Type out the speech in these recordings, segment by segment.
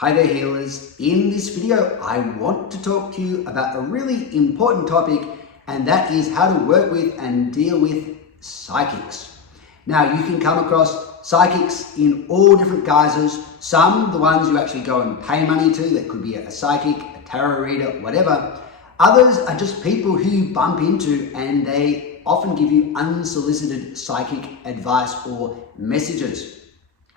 Hi there healers. In this video, I want to talk to you about a really important topic, and that is how to work with and deal with psychics. Now, you can come across psychics in all different guises. Some, the ones you actually go and pay money to, that could be a psychic, a tarot reader, whatever. Others are just people who you bump into and they often give you unsolicited psychic advice or messages.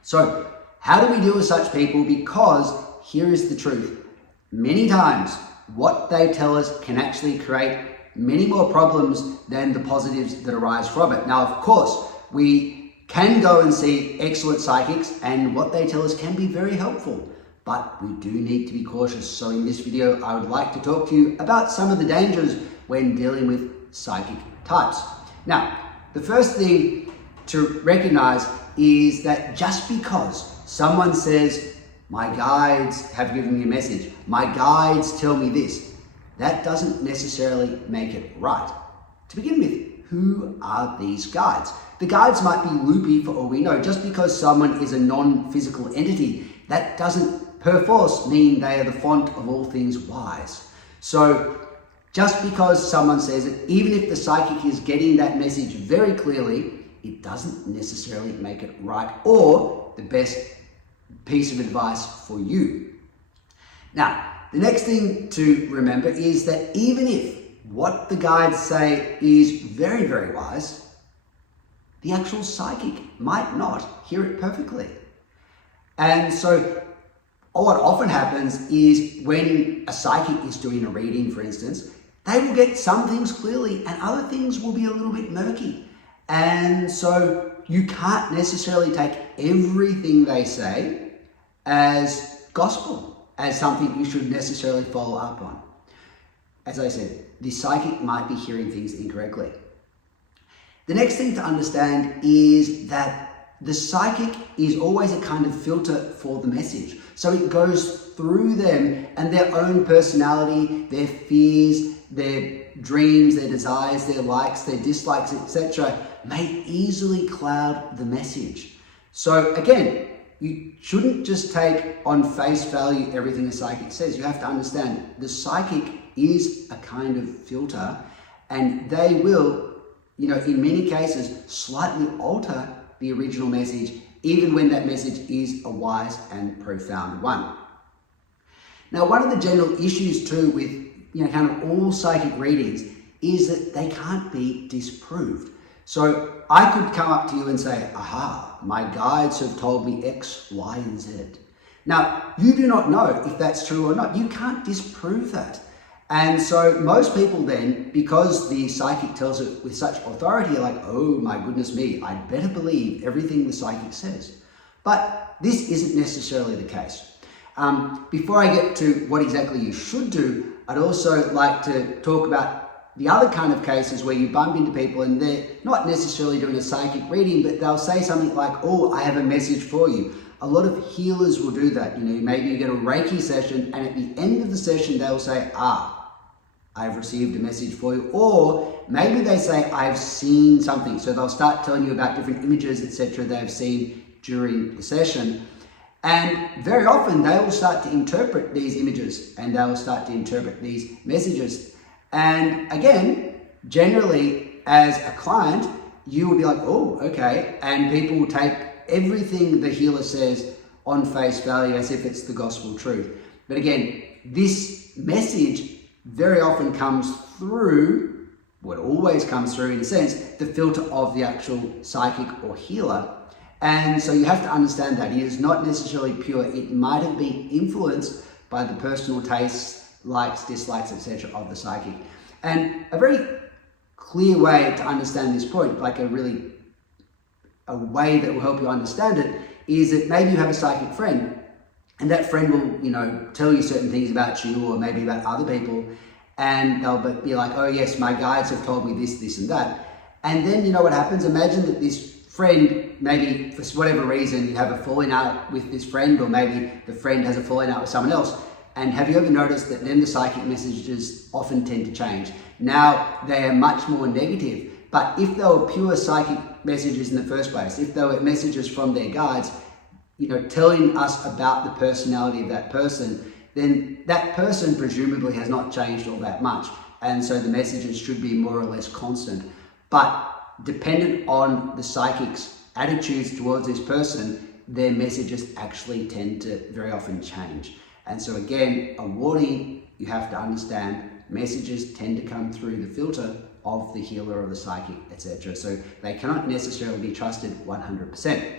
So, how do we deal with such people? Because here is the truth. Many times, what they tell us can actually create many more problems than the positives that arise from it. Now, of course, we can go and see excellent psychics, and what they tell us can be very helpful. But we do need to be cautious. So in this video, I would like to talk to you about some of the dangers when dealing with psychic types. Now, the first thing to recognize is that just because someone says, my guides have given me a message, my guides tell me this, that doesn't necessarily make it right. To begin with, who are these guides? The guides might be loopy for all we know. Just because someone is a non-physical entity, that doesn't per force mean they are the font of all things wise. So just because someone says it, even if the psychic is getting that message very clearly, it doesn't necessarily make it right or the best piece of advice for you. Now, the next thing to remember is that even if what the guides say is very, very wise, the actual psychic might not hear it perfectly. And so what often happens is when a psychic is doing a reading, for instance, they will get some things clearly and other things will be a little bit murky. And so you can't necessarily take everything they say as gospel, as something you should necessarily follow up on. As I said, the psychic might be hearing things incorrectly. The next thing to understand is that the psychic is always a kind of filter for the message. So it goes through them and their own personality, their fears, their dreams, their desires, their likes, their dislikes, etc. may easily cloud the message. So again, you shouldn't just take on face value everything a psychic says. You have to understand the psychic is a kind of filter, and they will, in many cases, slightly alter the original message, even when that message is a wise and profound one. Now, one of the general issues too with kind of all psychic readings is that they can't be disproved. So I could come up to you and say, aha, my guides have told me X, Y, and Z. Now, you do not know if that's true or not. You can't disprove that. And so most people then, because the psychic tells it with such authority, are like, oh my goodness me, I'd better believe everything the psychic says. But this isn't necessarily the case. Before I get to what exactly you should do, I'd also like to talk about the other kind of cases where you bump into people and they're not necessarily doing a psychic reading, but they'll say something like, oh, I have a message for you. A lot of healers will do that. Maybe you get a Reiki session and at the end of the session, they'll say, I've received a message for you. Or maybe they say, I've seen something. So they'll start telling you about different images, etc. they've seen during the session. And very often they will start to interpret these images and they will start to interpret these messages. And again, generally as a client, you will be like, oh, okay. And people will take everything the healer says on face value as if it's the gospel truth. But again, this message very often comes through, what always comes through in a sense, the filter of the actual psychic or healer. And so you have to understand that it is not necessarily pure. It might have been influenced by the personal tastes, likes, dislikes, etc. of the psychic. And a very clear way to understand this point, like a way that will help you understand it, is that maybe you have a psychic friend and that friend will, tell you certain things about you or maybe about other people, and they'll be like, oh yes, my guides have told me this, this and that. And then you know what happens? Imagine that this friend, maybe for whatever reason, you have a falling out with this friend, or maybe the friend has a falling out with someone else. And have you ever noticed that then the psychic messages often tend to change? Now they are much more negative. But if they were pure psychic messages in the first place, if they were messages from their guides, telling us about the personality of that person, then that person presumably has not changed all that much. And so the messages should be more or less constant. But dependent on the psychic's attitudes towards this person, their messages actually tend to very often change. And so again, a warning, you have to understand messages tend to come through the filter of the healer or the psychic, etc. So they cannot necessarily be trusted 100%.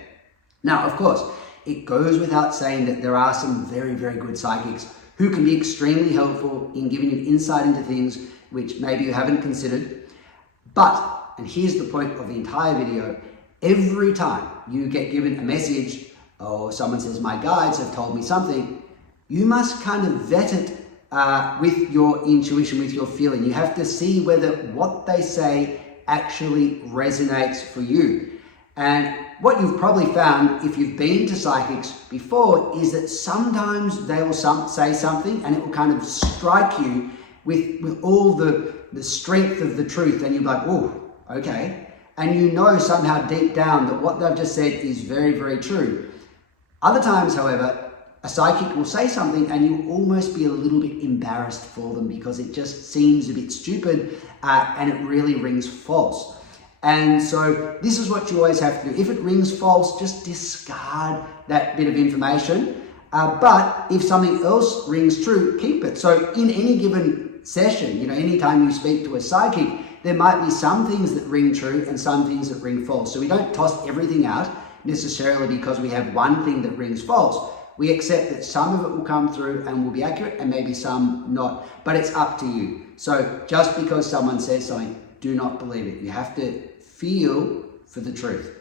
Now, of course, it goes without saying that there are some very, very good psychics who can be extremely helpful in giving you insight into things which maybe you haven't considered. But, and here's the point of the entire video, every time you get given a message or someone says, my guides have told me something, you must kind of vet it with your intuition, with your feeling. You have to see whether what they say actually resonates for you. And what you've probably found if you've been to psychics before is that sometimes they will say something and it will kind of strike you with all the strength of the truth, and you're like, oh, okay. And you know somehow deep down that what they've just said is very, very true. Other times, however, a psychic will say something and you'll almost be a little bit embarrassed for them because it just seems a bit stupid and it really rings false. And so this is what you always have to do. If it rings false, just discard that bit of information. But if something else rings true, keep it. So in any given session, anytime you speak to a psychic, there might be some things that ring true and some things that ring false. So we don't toss everything out necessarily because we have one thing that rings false. We accept that some of it will come through and will be accurate and maybe some not, but it's up to you. So just because someone says something, do not believe it. You have to feel for the truth.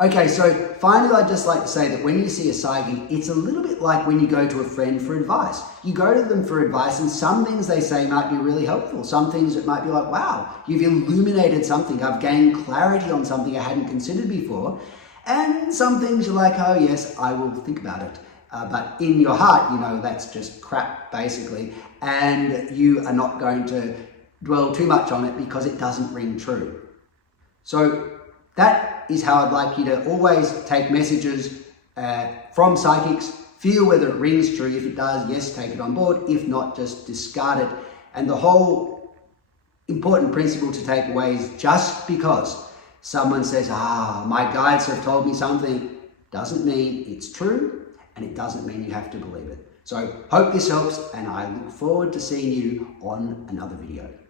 Okay, so finally, I'd just like to say that when you see a psychic, it's a little bit like when you go to a friend for advice. You go to them for advice and some things they say might be really helpful. Some things it might be like, wow, you've illuminated something. I've gained clarity on something I hadn't considered before. And some things you're like, oh yes, I will think about it. But in your heart, that's just crap, basically. And you are not going to dwell too much on it because it doesn't ring true. So that is how I'd like you to always take messages from psychics, feel whether it rings true. If it does, yes, take it on board. If not, just discard it. And the whole important principle to take away is just because someone says, my guides have told me something, doesn't mean it's true, and it doesn't mean you have to believe it. So hope this helps, and I look forward to seeing you on another video.